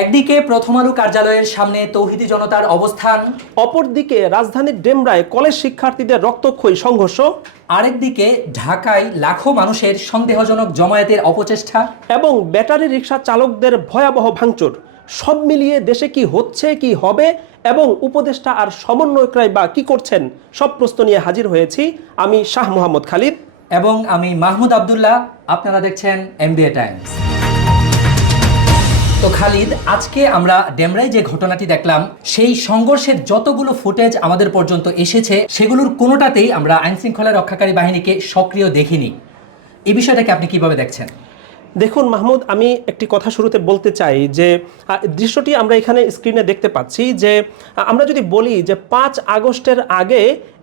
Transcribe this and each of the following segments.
একদিকে প্রথম আলো কার্যালয়ের সামনে তৌহিদি জনতার অবস্থান অপরদিকে রাজধানীর ডেমরায় কলেজ শিক্ষার্থীদের রক্তক্ষয়ী সংঘর্ষ আরেকদিকে ঢাকায় লাখো মানুষের সন্দেহজনক জমায়েতের অপচেষ্টা এবং ব্যাটারি রিক্সা চালকদের ভয়াবহ ভাঙচুর। সব মিলিয়ে দেশে কি হচ্ছে কি হবে এবং উপদেষ্টা আর সমন্বয়করাই বা কি করছেন সব প্রশ্ন নিয়ে হাজির হয়েছি আমি শাহ মোহাম্মদ খালিদ। এবং আমি মাহমুদ আবদুল্লাহ আপনারা দেখছেন এমবিএ টাইমস। খালিদ, আজকে আমরা ডেমরাই যে ঘটনাটি দেখলাম, সেই সংঘর্ষের যতগুলো ফুটেজ আমাদের পর্যন্ত এসেছে, সেগুলোর কোনোটাতেই আমরা আইন শৃঙ্খলা রক্ষাকারী বাহিনীকে সক্রিয় দেখিনি। এই বিষয়টাকে আপনি কীভাবে দেখছেন? দেখুন মাহমুদ, আমি একটি কথা শুরুতে বলতে চাই যে দৃশ্যটি আমরা এখানে স্ক্রিনে দেখতে পাচ্ছি যে আমরা যদি বলি যে পাঁচ আগস্টের আগে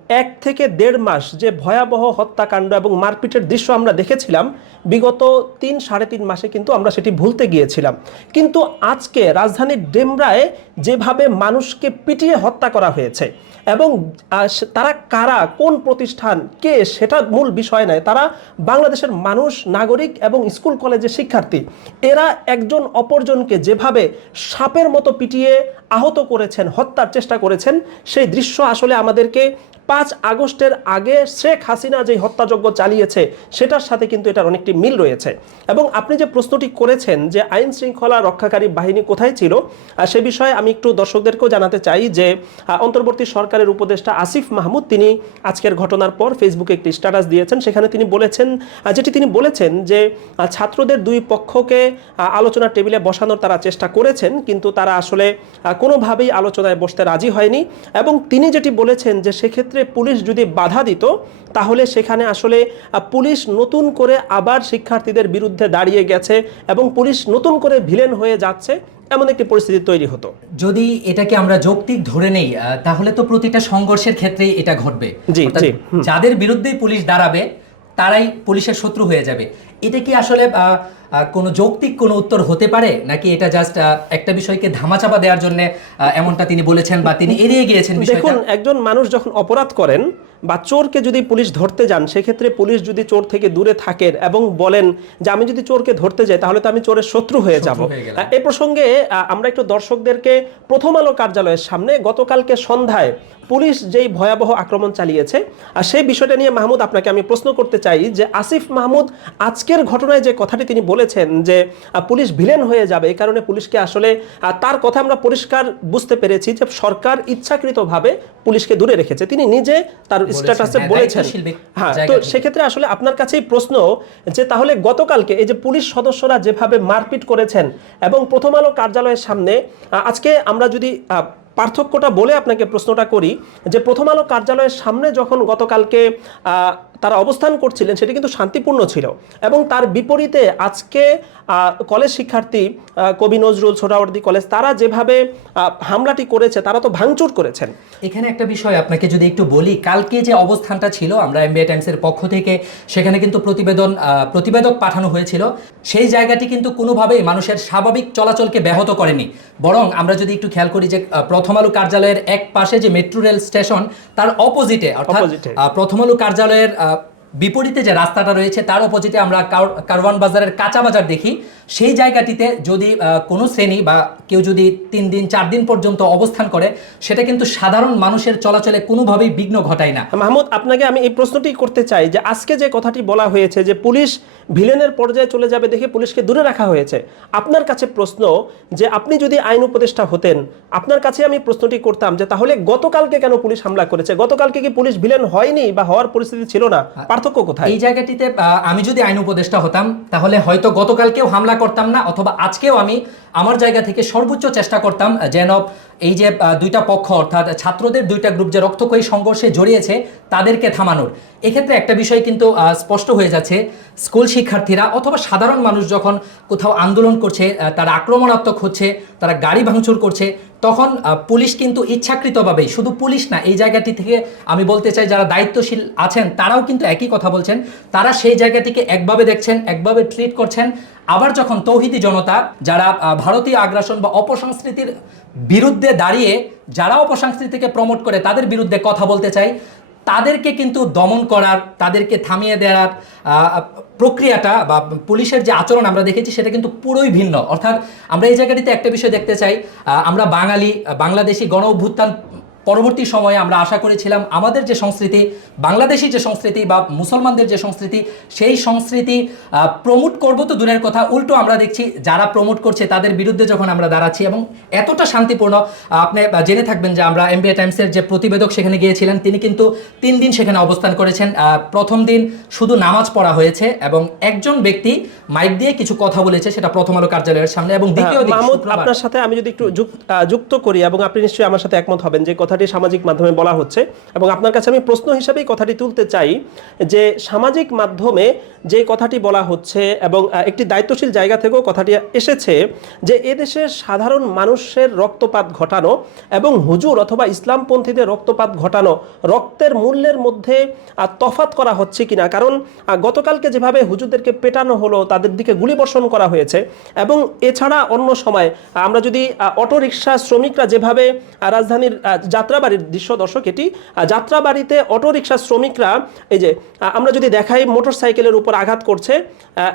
এক থেকে দেড় মাস যে ভয়াবহ হত্যাকাণ্ড এবং মারপিটের দৃশ্য আমরা দেখেছিলাম, বিগত তিন, সাড়ে তিন মাসে কিন্তু আমরা সেটি ভুলতে গিয়েছিলাম। কিন্তু আজকে রাজধানীর ডেমরায় যেভাবে মানুষকে পিটিয়ে হত্যা করা হয়েছে এবং তারা কারা, কোন প্রতিষ্ঠান, কে, সেটা মূল বিষয় নয়, তারা বাংলাদেশের মানুষ, নাগরিক এবং স্কুল কলেজের শিক্ষার্থী। এরা একজন অপরজনকে যেভাবে সাপের মতো পিটিয়ে আহত করেছেন, হত্যার চেষ্টা করেছেন, সেই দৃশ্য আসলে আমাদেরকে পাঁচ আগস্টের আগে শেখ হাসিনা যে হত্যাযজ্ঞ চালিয়েছে, সেটার সাথে কিন্তু এটার অনেকটি মিল রয়েছে। এবং আপনি যে প্রশ্নটি করেছেন যে আইন শৃঙ্খলা রক্ষাকারী বাহিনী কোথায় ছিল সে বিষয়ে আমি একটু দর্শকদেরকেও জানাতে চাই যে অন্তর্বর্তী সরকারের উপদেষ্টা আসিফ মাহমুদ, তিনি আজকের ঘটনার পর ফেসবুকে একটি স্ট্যাটাস দিয়েছেন। সেখানে তিনি বলেছেন যেটি তিনি বলেছেন যে ছাত্রদের দুই পক্ষকে আলোচনার টেবিলে বসানোর তারা চেষ্টা করেছেন, কিন্তু তারা আসলে কোনোভাবেই আলোচনায় বসতে রাজি হয়নি। এবং তিনি যেটি বলেছেন যে, সেক্ষেত্রে পুলিশ যদি বাধা দিত তাহলে সেখানে আসলে পুলিশ নতুন করে আবার শিক্ষার্থীদের বিরুদ্ধে দাঁড়িয়ে গেছে এবং পুলিশ নতুন করে ভিলেন হয়ে যাচ্ছে এমন একটি পরিস্থিতি তৈরি হতো। যদি এটাকে আমরা যৌক্তিক ধরে নেই তাহলে তো প্রতিটা সংঘর্ষের ক্ষেত্রেই এটা ঘটবে। যাদের বিরুদ্ধেই পুলিশ দাঁড়াবে তারাই পুলিশের শত্রু হয়ে যাবে। এটা কি আসলে কোনো যৌক্তিক কোনো উত্তর হতে পারে? নাকি এটা জাস্ট একটা বিষয়কে ধামাচাপা দেওয়ার জন্য এমনটা তিনি বলেছেন বা তিনি এড়িয়ে গিয়েছেন দেখুন একজন মানুষ যখন অপরাধ করেন বা চোরকে যদি পুলিশ ধরতে যান সেক্ষেত্রে পুলিশ যদি চোর থেকে দূরে থাকেন এবং বলেন যে আমি যদি চোরকে ধরতে যাই তাহলে তো আমি চোরের শত্রু হয়ে যাব। এ প্রসঙ্গে আমরা একটু দর্শকদেরকে প্রথম আলো কার্যালয়ের সামনে গতকালকে সন্ধ্যায় পুলিশ যেই ভয়াবহ আক্রমণ চালিয়েছে আর সেই বিষয়টা নিয়ে মাহমুদ আপনাকে আমি প্রশ্ন করতে চাই যে আসিফ মাহমুদ আজকের ঘটনায় যে কথাটি তিনি বলেছেন যে পুলিশ ভিলেন হয়ে যাবে এই কারণে পুলিশকে আসলে তার কথা আমরা পরিষ্কার বুঝতে পেরেছি যে সরকার ইচ্ছাকৃতভাবে পুলিশকে দূরে রেখেছে। তিনি নিজে তার স্ট্যাটাসে হ্যাঁ, বলেছেন। হ্যাঁ তো সেক্ষেত্রে আসলে আপনার কাছেই প্রশ্ন যে তাহলে গতকালকে এই যে পুলিশ সদস্যরা যেভাবে মারপিট করেছেন এবং প্রথম আলো কার্যালয়ের সামনে আজকে আমরা যদি পার্থক্যটা বলে আপনাকে প্রশ্নটা করি যে প্রথম আলো কার্যালয়ের সামনে যখন গতকালকে তারা অবস্থান করছিলেন সেটি কিন্তু শান্তিপূর্ণ ছিল এবং তার বিপরীতে আজকে কলেজ শিক্ষার্থী কবি নজরুল সোহরাওয়ার্দী কলেজ তারা যেভাবে হামলাটি করেছে তারা তো ভাঙচুর করেছেন। এখানে একটা বিষয় আপনাকে যদি একটু বলি কালকে যে অবস্থানটা ছিল আমরা এমবিআই টাইমসের পক্ষ থেকে সেখানে কিন্তু প্রতিবেদন প্রতিবেদক পাঠানো হয়েছিল। সেই জায়গাটি কিন্তু কোনোভাবেই মানুষের স্বাভাবিক চলাচলকে ব্যাহত করেনি। বরং আমরা যদি একটু খেয়াল করি যে আহ, প্রথম আলো কার্যালয়ের এক পাশে যে মেট্রো রেল স্টেশন তার অপোজিটে অর্থাৎ। প্রথম আলো কার্যালয়ের আহ, বিপরীতে যে রাস্তাটা রয়েছে তার অপোজিটে আমরা কারওয়ান বাজারের কাঁচা বাজার দেখি। সেই জায়গাটিতে যদি কোনো শ্রেণি বা কেউ যদি তিন দিন চার দিন পর্যন্ত অবস্থান করে সেটা কিন্তু সাধারণ মানুষের চলাচলে কোনোভাবেই বিঘ্ন ঘটায় না। মাহমুদ আপনাকে আমি এই প্রশ্নটি করতে চাই যে আজকে যে কথাটি বলা হয়েছে যে পুলিশ ভিলেনের পর্যায়ে চলে যাবে দেখে পুলিশকে দূরে রাখা হয়েছে। আপনার কাছে প্রশ্ন যে আপনি যদি আইন উপদেষ্টা হতেন আপনার কাছে আমি প্রশ্নটি করতাম যে তাহলে গতকালকে কেন পুলিশ হামলা করেছে? গতকালকে কি পুলিশ ভিলেন হয়নি বা হওয়ার পরিস্থিতি ছিল না? পার্থক্য কোথায়? এই জায়গাটিতে আমি যদি আইন উপদেষ্টা হতাম, তাহলে হয়তো গতকালকেও হামলা করতাম না, অথবা আজকেও আমি আমার জায়গা থেকে সর্বোচ্চ চেষ্টা করতাম যেন এই যে দুইটা পক্ষ, অর্থাৎ ছাত্রদের দুইটা গ্রুপ যে রক্তক্ষয়ী সংঘর্ষে জড়িয়েছে, তাদেরকে থামানোর। এক্ষেত্রে একটা বিষয় কিন্তু স্পষ্ট হয়ে যাচ্ছে, স্কুল শিক্ষার্থীরা অথবা সাধারণ মানুষ যখন কোথাও আন্দোলন করছে তারা আক্রমণাত্মক হচ্ছে, তারা গাড়ি ভাঙচুর করছে তখন পুলিশ কিন্তু ইচ্ছাকৃতভাবেই, শুধু পুলিশ না, এই জায়গাটি থেকে আমি বলতে চাই যারা দায়িত্বশীল আছেন, তারাও কিন্তু একই কথা বলছেন। তারা সেই জায়গাটিকে একভাবে দেখছেন, একভাবে ট্রিট করছেন। আবার যখন তৌহিদি জনতা, যারা ভারতীয় আগ্রাসন বা অপসংস্কৃতির বিরুদ্ধে দাঁড়িয়ে, যারা অপসংস্কৃতিকে প্রমোট করে, তাদের বিরুদ্ধে কথা বলতে চাই তাদেরকে কিন্তু দমন করার, তাদেরকে থামিয়ে দেওয়ার প্রক্রিয়াটা বা পুলিশের যে আচরণ আমরা দেখেছি সেটা কিন্তু পুরোই ভিন্ন। অর্থাৎ আমরা এই জায়গাটিতে একটা বিষয় দেখতে চাই আমরা বাঙালি, বাংলাদেশি গণ অভ্যুত্থান পরবর্তী সময়ে আমরা আশা করেছিলাম আমাদের যে সংস্কৃতি বাংলাদেশি যে সংস্কৃতি বা মুসলমানদের যে সংস্কৃতি সেই সংস্কৃতি প্রমোট করব তো দূরের কথা। উল্টো আমরা দেখছি যারা প্রমোট করছে তাদের বিরুদ্ধে যখন আমরা দাঁড়াচ্ছি এবং এতটা শান্তিপূর্ণ আপনি জেনে থাকবেন যে আমরা এমবিএ টাইমসের যে প্রতিবেদক সেখানে গিয়েছিলেন তিনি কিন্তু তিন দিন সেখানে অবস্থান করেছেন। প্রথম দিন শুধু নামাজ পড়া হয়েছে এবং একজন ব্যক্তি মাইক দিয়ে কিছু কথা বলেছে সেটা প্রথম আলো কার্যালয়ের সামনে এবং দ্বিতীয় আপনার সাথে আমি যদি একটু যুক- যুক্ত করি এবং আপনি নিশ্চয়ই আমার সাথে একমত হবেন যে কথাটি সামাজিক মাধ্যমে বলা হচ্ছে এবং আপনার কাছে আমি প্রশ্ন হিসাবেই কথাটি তুলতে চাই যে সামাজিক মাধ্যমে যে কথাটি বলা হচ্ছে এবং একটি দায়িত্বশীল জায়গা থেকেও কথাটি এসেছে যে এদেশের সাধারণ মানুষের রক্তপাত ঘটানো এবং হুজুর অথবা ইসলামপন্থীদের রক্তপাত ঘটানো রক্তের মূল্যের মধ্যে তফাত করা হচ্ছে কিনা? কারণ গতকালকে যেভাবে হুজুরদেরকে পেটানো হলো, তাদের দিকে গুলিবর্ষণ করা হয়েছে এবং এছাড়া অন্য সময় আমরা যদি অটো রিক্সা শ্রমিকরা যেভাবে রাজধানীর যাত্রাবাড়ির দৃশ্য দর্শক এটি যাত্রাবাড়িতে অটো রিক্সা শ্রমিকরা এই যে আমরা যদি দেখাই মোটর সাইকেলের উপর আঘাত করছে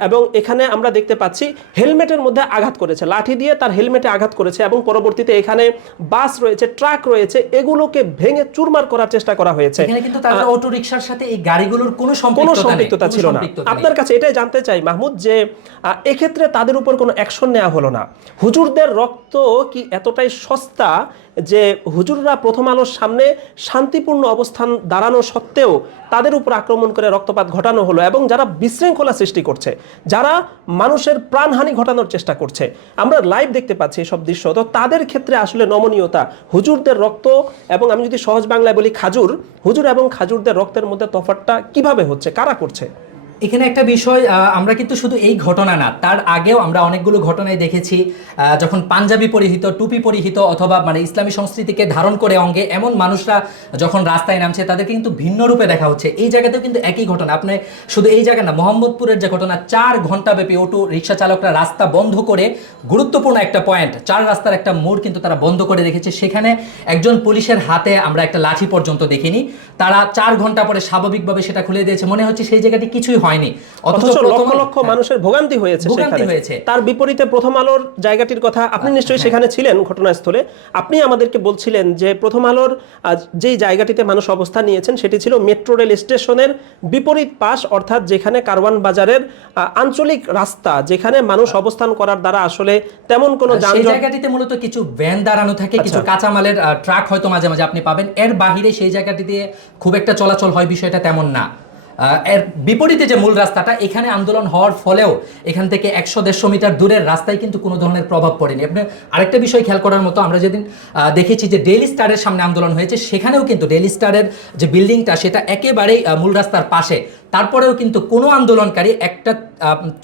এবং এখানে আমরা দেখতে পাচ্ছি হেলমেটের মধ্যে আঘাত করেছে। লাঠি দিয়ে তার হেলমেটে আঘাত করেছে এবং পরবর্তীতে এখানে বাস রয়েছে ট্রাক রয়েছে এগুলোকে ভেঙে চুরমার করার চেষ্টা করা হয়েছে। কিন্তু অটো রিকশার সাথে এই গাড়িগুলোর কোনো কোনো সম্পৃক্ততা ছিল না। আপনার কাছে এটাই জানতে চাই মাহমুদ যে এক্ষেত্রে তাদের উপর কোনো অ্যাকশন নেওয়া হলো না। হুজুরদের রক্ত কি এতটাই সস্তা যে হুজুররা প্রথম আলোর সামনে শান্তিপূর্ণ অবস্থান দাঁড়ানো সত্ত্বেও তাদের উপর আক্রমণ করে রক্তপাত ঘটানো হলো এবং যারা বিশৃঙ্খলা সৃষ্টি করছে, যারা মানুষের প্রাণহানি ঘটানোর চেষ্টা করছে, আমরা লাইভ দেখতে পাচ্ছি এসব দৃশ্য। তো তাদের ক্ষেত্রে আসলে নমনীয়তা, হুজুরদের রক্ত এবং আমি যদি সহজ বাংলায় বলি খাজুর, হুজুর এবং খাজুরদের রক্তের মধ্যে তফাৎটা কীভাবে হচ্ছে, কারা করছে? এখানে একটা বিষয় আমরা কিন্তু শুধু এই ঘটনা না, তার আগেও আমরা অনেকগুলো ঘটনায় দেখেছি যখন পাঞ্জাবি পরিহিত, টুপি পরিহিত অথবা মানে ইসলামী সংস্কৃতিকে ধারণ করে অঙ্গে এমন মানুষরা যখন রাস্তায় নামছে, তাদেরকে কিন্তু ভিন্ন রূপে দেখা হচ্ছে। এই জায়গাতেও কিন্তু একই ঘটনা। আপনি শুধু এই জায়গা না, মোহাম্মদপুরের যে ঘটনা, চার ঘণ্টা ব্যাপী অটো রিক্সা চালকরা রাস্তা বন্ধ করে গুরুত্বপূর্ণ একটা পয়েন্ট চার রাস্তার একটা মোড় কিন্তু তারা বন্ধ করে রেখেছে। সেখানে একজন পুলিশের হাতে আমরা একটা লাঠি পর্যন্ত দেখিনি। তারা চার ঘণ্টা পরে স্বাভাবিকভাবে সেটা খুলে দিয়েছে। মনে হচ্ছে সেই জায়গাটি কিছুই হয়নি। অথচ লক্ষ লক্ষ হ্যাঁ। মানুষের ভোগান্তি হয়েছে ভোগান্তি হয়েছে। তার বিপরীতে প্রথম আলোর জায়গাটির কথা আপনি নিশ্চয়ই সেখানে ছিলেন ঘটনাস্থলে। আপনি আমাদেরকে বলছিলেন যে প্রথম আলোর যেই জায়গাটিতে মানুষ অবস্থান নিয়েছেন সেটি ছিল মেট্রো রেল স্টেশনের বিপরীত পাশ অর্থাৎ যেখানে কারওয়ান বাজারের আঞ্চলিক রাস্তা যেখানে মানুষ অবস্থান করার দ্বারা আসলে তেমন কোনো যানজট জায়গাটিতে মূলত কিছু ভ্যান দাঁড়ানো থাকে কিছু আচ্ছা। কাঁচামালের ট্রাক হয়তো মাঝে মাঝে আপনি পাবেন। এর বাহিরে সেই জায়গাটি দিয়ে খুব একটা চলাচল হয় বিষয়টা তেমন না। এর বিপরীতে যে মূল রাস্তাটা, এখানে আন্দোলন হওয়ার ফলেও এখান থেকে একশো দেড়শো মিটার দূরের রাস্তায় কিন্তু কোনো ধরনের প্রভাব পড়েনি। আপনি আরেকটা বিষয় খেয়াল করার মতো, আমরা যেদিন দেখেছি যে ডেলি স্টারের সামনে আন্দোলন হয়েছে, সেখানেও কিন্তু ডেলি স্টারের যে বিল্ডিংটা সেটা একেবারেই মূল রাস্তার পাশে। তারপরেও কিন্তু কোনো আন্দোলনকারী একটা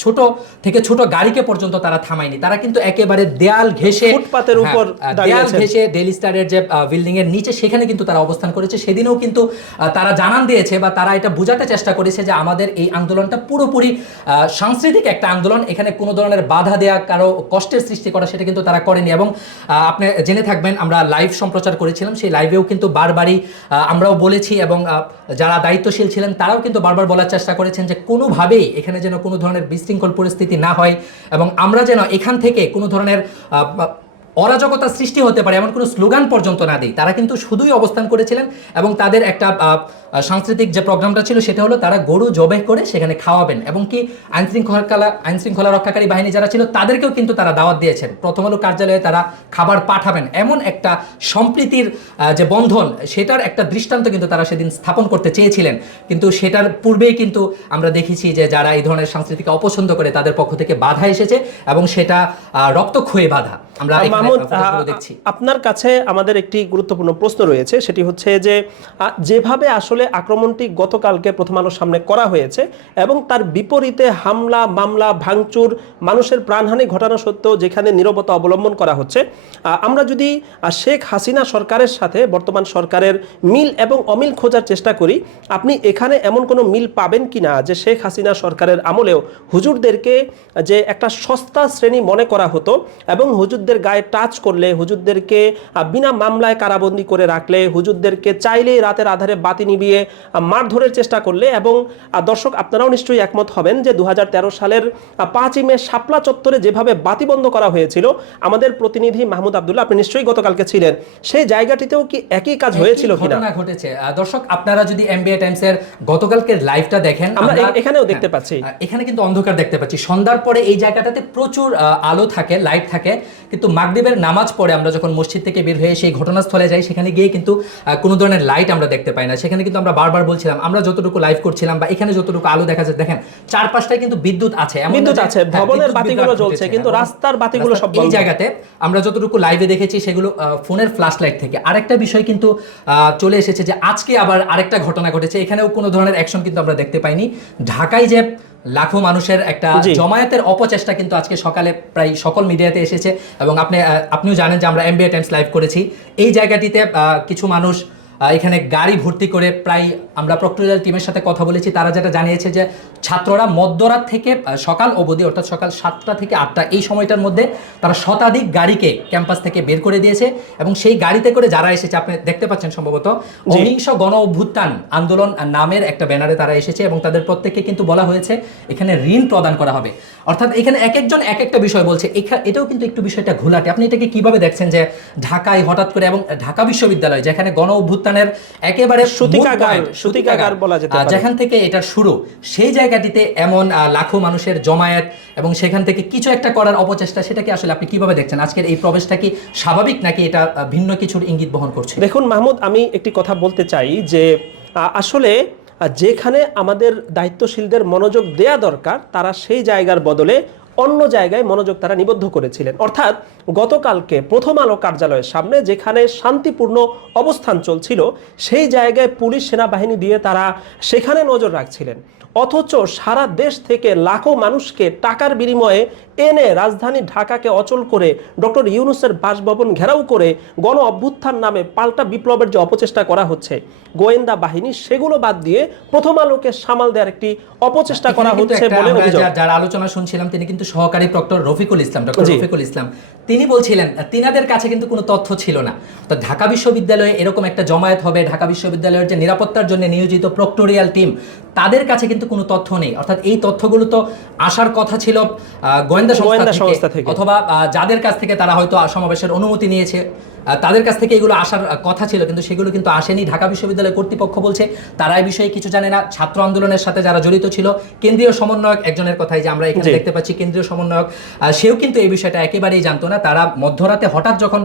ছোট থেকে ছোট গাড়িকে পর্যন্ত তারা থামায়নি। তারা কিন্তু একেবারে দেয়াল ঘেসে ফুটপাতের হ্যাঁ, উপর দেয়াল ঘেসে ডেলি স্টারের যে বিল্ডিং এর নিচে সেখানে কিন্তু তারা অবস্থান করেছে। সেদিনেও কিন্তু তারা জানান দিয়েছে বা তারা এটা বোঝাতে চেষ্টা করেছে যে আমাদের এই আন্দোলনটা পুরোপুরি সাংস্কৃতিক একটা আন্দোলন। এখানে কোনো ধরনের বাধা দেওয়া কারও কষ্টের সৃষ্টি করা সেটা কিন্তু তারা করেনি এবং আহ, আপনি জেনে থাকবেন আমরা লাইভ সম্প্রচার করেছিলাম। সেই লাইভেও কিন্তু বারবারই আমরাও বলেছি এবং যারা দায়িত্বশীল ছিলেন তারাও কিন্তু বারবার বলার চেষ্টা করেছেন যে কোনোভাবেই এখানে যেন কোনো ধরনের বিশৃঙ্খল পরিস্থিতি না হয় এবং আমরা যেন এখান থেকে কোনো ধরনের অরাজকতা সৃষ্টি হতে পারে এমন কোনো স্লোগান পর্যন্ত না দিই। তারা কিন্তু শুধুই অবস্থান করেছিলেন এবং তাদের একটা সাংস্কৃতিক যে প্রোগ্রামটা ছিল সেটা হলো তারা গরু জবাই করে সেখানে খাওয়াবেন। এবং কি আইন শৃঙ্খলা আইন শৃঙ্খলা রক্ষাকারী বাহিনী যারা ছিল তাদেরকেও কিন্তু তারা দাওয়াত দিয়েছেন। প্রথম আলো কার্যালয়ে তারা খাবার পাঠাবেন। এমন একটা সম্প্রীতির যে বন্ধন সেটার একটা দৃষ্টান্ত কিন্তু তারা সেদিন স্থাপন করতে চেয়েছিলেন। কিন্তু সেটার পূর্বেই কিন্তু আমরা দেখেছি যে যারা এই ধরনের সংস্কৃতিকে অপছন্দ করে তাদের পক্ষ থেকে বাধা এসেছে এবং সেটা আহ, রক্তক্ষয়ী বাধা। আমরা দেখছি। আপনার কাছে আমাদের একটি গুরুত্বপূর্ণ প্রশ্ন রয়েছে। সেটি হচ্ছে যে যেভাবে আসলে আক্রমণটি গতকালকে প্রথম আলোর সামনে করা হয়েছে এবং তার বিপরীতে হামলা, মামলা, ভাঙচুর, মানুষের প্রাণহানি ঘটানো সত্ত্বেও যেখানে নীরবতা অবলম্বন করা হচ্ছে। আমরা যদি শেখ হাসিনা সরকারের সাথে বর্তমান সরকারের মিল এবং অমিল খোঁজার চেষ্টা করি, আপনি এখানে এমন কোনো মিল পাবেন কিনা যে শেখ হাসিনা সরকারের আমলেও হুজুরদেরকে যে একটা সস্তা শ্রেণি মনে করা হতো এবং হুজুরদের গায়ে টাচ করলে, হুজুরদেরকে বিনা মামলায় কারাবন্দি করে রাখলে, হুজুরদেরকে চাইলেই রাতের আধারে বাতি নিবিয়ে আহ, মারধরের চেষ্টা করলে এবং দর্শক আপনারাও নিশ্চয়ই একমত হবেন যে দু সালের পাঁচই মে শাপলা চত্বরে যেভাবে বাতি বন্ধ করা হয়েছিল আমাদের প্রতিনিধি মাহমুদ আবদুল্লাহ আপনি নিশ্চয়ই গতকালকে ছিলেন। সেই জায়গাটিতেও কি একই কাজ হয়েছিল কিনা? ঘটেছে। দর্শক আপনারা যদি এমবিএ টাইমস এর গতকালকের লাইভটা দেখেন আমরা এখানেও দেখতে হ্যাঁ, পাচ্ছি। এখানে কিন্তু অন্ধকার দেখতে পাচ্ছি। সন্ধ্যার পরে এই জায়গাটাতে প্রচুর আলো থাকে লাইট থাকে। কিন্তু মাগরিবের নামাজ পড়ে আমরা যখন মসজিদ থেকে বের হয়ে সেই ঘটনাস্থলে যাই সেখানে গিয়ে কিন্তু কোনো ধরনের লাইট আমরা দেখতে পাই না। সেখানে কিন্তু আমরা বারবার বলছিলাম আমরা যতটুকু লাইভ করছিলাম বা এখানে যতটুকু আলো দেখা যাচ্ছে দেখেন চারপাশটায় কিন্তু বিদ্যুৎ আছে বিদ্যুৎ আছে, হ্যাঁ, ভবনের বাতিগুলো জ্বলছে, কিন্তু রাস্তার বাতিগুলো সব এই জায়গাতে আমরা যতটুকু লাইভে দেখেছি সেগুলো ফোনের ফ্ল্যাশ লাইট থেকে। আরেকটা বিষয় কিন্তু চলে এসেছে যে আজকে আবার আরেকটা ঘটনা ঘটেছে এখানেও কোনো ধরনের অ্যাকশন কিন্তু আমরা দেখতে পাইনি। ঢাকায় যে লাখো মানুষের একটা জমায়েতের অপচেষ্টা কিন্তু আজকে সকালে প্রায় সকল মিডিয়াতে এসেছে এবং আপনি আপনিও জানেন যে আমরা এমবিএ টাইমস লাইভ করেছি। এই জায়গাটিতে আহ, কিছু মানুষ এখানে গাড়ি ভর্তি করে প্রায় আমরা প্রক্টোরিয়াল টিমের সাথে কথা বলেছি। তারা যেটা জানিয়েছে যে ছাত্ররা মধ্যরাত থেকে সকাল অবধি অর্থাৎ সকাল সাতটা থেকে আটটা এই সময়টার মধ্যে তারা শতাধিক গাড়িকে ক্যাম্পাস থেকে বের করে দিয়েছে এবং সেই গাড়িতে করে যারা এসেছে আপনি দেখতে পাচ্ছেন সম্ভবত অহিংস গণ অভ্যুত্থান আন্দোলন নামের একটা ব্যানারে তারা এসেছে এবং তাদের প্রত্যেককে কিন্তু বলা হয়েছে এখানে ঋণ প্রদান করা হবে। অর্থাৎ এখানে এক একজন এক একটা বিষয় বলছে। এটাও কিন্তু একটু বিষয়টা ঘোলাটে। আপনি এটাকে কীভাবে দেখছেন যে ঢাকায় হঠাৎ করে এবং ঢাকা বিশ্ববিদ্যালয় যেখানে গণ অভ্যুত্থানের একেবারে মূল সূতিকাগার, বলা যেতে যেখান থেকে এটা শুরু সেই জায়গাটিতে এমন লাখো মানুষের জমায়েত এবং সেখান থেকে কিছু একটা করার অপচেষ্টা সেটাকে আসলে আপনি কীভাবে দেখছেন? আজকের এই প্রবেশটা কি স্বাভাবিক নাকি এটা ভিন্ন কিছুর ইঙ্গিত বহন করছে? দেখুন মাহমুদ আমি একটি কথা বলতে চাই যে আসলে যেখানে আমাদের দায়িত্বশীলদের মনোযোগ দেয়া দরকার তারা সেই জায়গার বদলে অন্য জায়গায় মনোযোগ তারা নিবদ্ধ করেছিলেন। অর্থাৎ গতকালকে প্রথম আলো কার্যালয়ের সামনে যেখানে শান্তিপূর্ণ অবস্থান চলছিল, সেই জায়গায় পুলিশ সেনাবাহিনী দিয়ে তারা সেখানে নজর রাখছিলেন। অথচ সারা দেশ থেকে লাখো মানুষকে টাকার বিনিময়ে এনে রাজধানী ঢাকাকে অচল করে ডক্টর ইউনুসের বাসভবন ঘেরাও করে গণ অভ্যুত্থান নামে পাল্টা বিপ্লবের যে অপচেষ্টা করা হচ্ছে। গোয়েন্দা বাহিনী সেগুলো বাদ দিয়ে প্রথম আলোকে সামাল দেওয়ার একটি অপচেষ্টা করা হচ্ছে বলে অভিযোগ। যার- যার আলোচনা শুনছিলাম তিনি কিন্তু সহকারী প্রক্টর রফিকুল ইসলাম ডক্টর রফিকুল ইসলাম। তিনি বলছিলেন তিনাদের কাছে কিন্তু কোনো তথ্য ছিল না। তো ঢাকা বিশ্ববিদ্যালয়ে এরকম একটা জমায়েত হবে ঢাকা বিশ্ববিদ্যালয়ের যে নিরাপত্তার জন্য নিয়োজিত প্রক্টোরিয়াল টিম তাদের কাছে কিন্তু কোনো তথ্য নেই। অর্থাৎ এই তথ্যগুলো তো আসার কথা ছিল গোয়েন্দা গোয়েন্দা সংস্থা থেকে। অথবা যাদের কাছ থেকে তারা হয়তো সমাবেশের অনুমতি নিয়েছে তাদের কাছ থেকে এগুলো আসার কথা ছিল কিন্তু সেগুলো কিন্তু আসেনি। ঢাকা বিশ্ববিদ্যালয় কর্তৃপক্ষ বলছে তারা এই বিষয়ে কিছু জানে না। ছাত্র আন্দোলনের সাথে যারা জড়িত ছিল কেন্দ্রীয় সমন্বয়ক একজনের কথাই যে আমরা এখানে দেখতে পাচ্ছি কেন্দ্রীয় সমন্বয়ক সেও কিন্তু এই বিষয়টা একেবারেই জানতো না। তারা মধ্যরাতে হঠাৎ যখন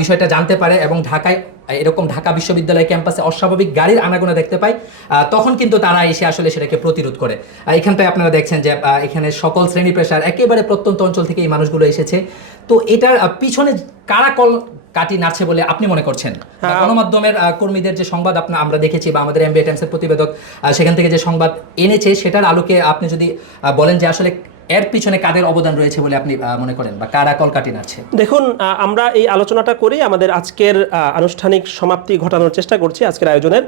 বিষয়টা জানতে পারে এবং ঢাকায় এরকম ঢাকা বিশ্ববিদ্যালয় ক্যাম্পাসে অস্বাভাবিক গাড়ির আনাগোনা দেখতে পায় আহ, তখন কিন্তু তারা এসে আসলে সেটাকে প্রতিরোধ করে। এখানটায় আপনারা দেখছেন যে এখানে সকল শ্রেণি পেশার একেবারে প্রত্যন্ত অঞ্চল থেকে এই মানুষগুলো এসেছে। তো এটার পিছনে কারা কল কাটি নাড়ছে বলে আপনি মনে করছেন হ্যাঁ। গণমাধ্যমের কর্মীদের যে সংবাদ আপনার আমরা দেখেছি বা আমাদের এমবিএ টাইমসের প্রতিবেদক সেখান থেকে যে সংবাদ এনেছে সেটার আলোকে আপনি যদি বলেন যে আসলে এর পিছনে কাদের অবদান রয়েছে বলে আপনি মনে করেন? বা কারা কলকাটি নাড়ছে দেখুন আমরা এই আলোচনাটা করি আমাদের আজকের আনুষ্ঠানিক সমাপ্তি ঘটানোর চেষ্টা করছি আজকের আয়োজনের।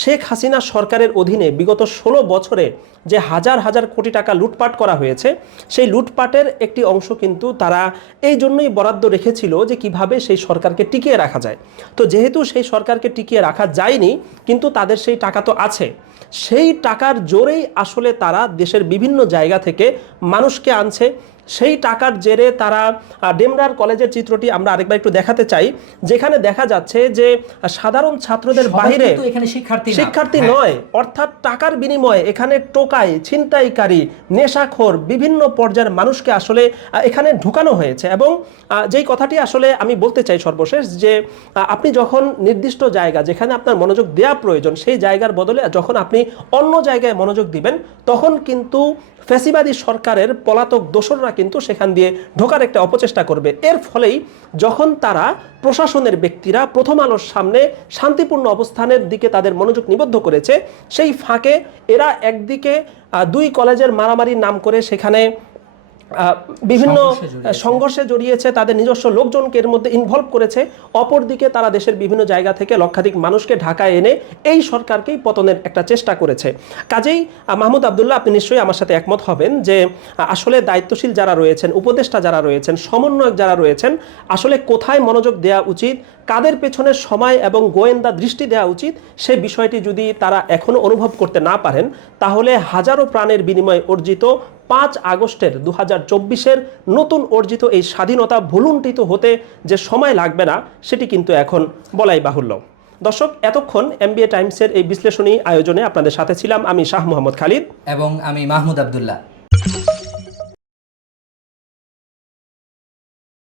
শেখ হাসিনা সরকারের অধীনে বিগত ষোলো বছরে যে হাজার হাজার কোটি টাকা লুটপাট করা হয়েছে, সেই লুটপাটের একটি অংশ কিন্তু তারা এই জন্যই বরাদ্দ রেখেছিল যে কীভাবে সেই সরকারকে টিকিয়ে রাখা যায়। তো যেহেতু সেই সরকারকে টিকিয়ে রাখা যায়নি, কিন্তু তাদের সেই টাকা তো আছে। সেই টাকার জোরেই আসলে তারা দেশের বিভিন্ন জায়গা থেকে মানুষকে আনছে। সেই টাকার জেরে তারা ডেমরার কলেজের চিত্রটি আমরা আরেকবার একটু দেখাতে চাই। যেখানে দেখা যাচ্ছে যে সাধারণ ছাত্রদের বাইরে এখানে শিক্ষার্থী শিক্ষার্থী হ্যাঁ। নয় অর্থাৎ টাকার বিনিময়ে এখানে টোকাই ছিনতাইকারী নেশাখোর বিভিন্ন পর্যায়ের মানুষকে আসলে এখানে ঢুকানো হয়েছে। এবং যেই কথাটি আসলে আমি বলতে চাই সর্বশেষ যে আপনি যখন নির্দিষ্ট জায়গা যেখানে আপনার মনোযোগ দেওয়া প্রয়োজন সেই জায়গার বদলে যখন আপনি অন্য জায়গায় মনোযোগ দিবেন তখন কিন্তু ফ্যাসিবাদী সরকারের পলাতক দোসররা কিন্তু সেখান দিয়ে ঢোকার একটা অপচেষ্টা করবে। এর ফলেই যখন তারা প্রশাসনের ব্যক্তিরা প্রথম আলোর সামনে শান্তিপূর্ণ অবস্থানের দিকে তাদের মনোযোগ নিবদ্ধ করেছে, সেই ফাঁকে এরা একদিকে দুই কলেজের মারামারি নাম করে সেখানে বিভিন্ন সংঘর্ষে জড়িয়েছে। তাদের নিজস্ব লোকজনকে এর মধ্যে ইনভলভ করেছে অপরদিকে তারা দেশের বিভিন্ন জায়গা থেকে লক্ষাধিক মানুষকে ঢাকায় এনে এই সরকারকেই পতনের একটা চেষ্টা করেছে কাজেই মাহমুদ আবদুল্লাহ আপনি নিশ্চয়ই আমার সাথে একমত হবেন যে আসলে দায়িত্বশীল যারা রয়েছেন উপদেষ্টা যারা রয়েছেন সমন্বয়ক যারা রয়েছেন আসলে কোথায় মনোযোগ দেওয়া উচিত কাদের পেছনে সময় এবং গোয়েন্দা দৃষ্টি দেওয়া উচিত সে বিষয়টি যদি তারা এখনও অনুভব করতে না পারেন তাহলে হাজারো প্রাণের বিনিময়ে অর্জিত পাঁচ আগস্টের দু হাজার নতুন অর্জিত এই স্বাধীনতা ভুলুণ্ঠিত হতে যে সময় লাগবে না, সেটি কিন্তু এখন বলাই বাহুল্য। দর্শক, এতক্ষণ এমবিএ টাইমসের এই বিশ্লেষণী আয়োজনে আপনাদের সাথে ছিলাম আমি শাহ মোহাম্মদ খালিদ। এবং আমি মাহমুদ আবদুল্লাহ।